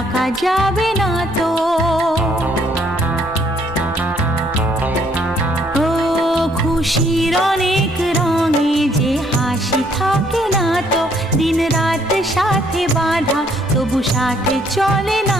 থাকা যাবে না তো। ও খুশির অনেক রঙে যে হাসি থাকে না তো, দিন রাত সাথে বাঁধা তবু সাথে চলে না